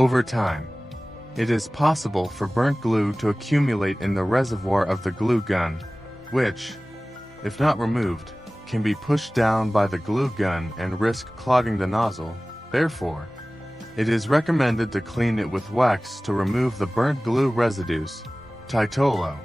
Over time, it is possible for burnt glue to accumulate in the reservoir of the glue gun, which, if not removed, can be pushed down by the glue gun and risk clogging the nozzle. Therefore, it is recommended to clean it with wax to remove the burnt glue residues. Titolo.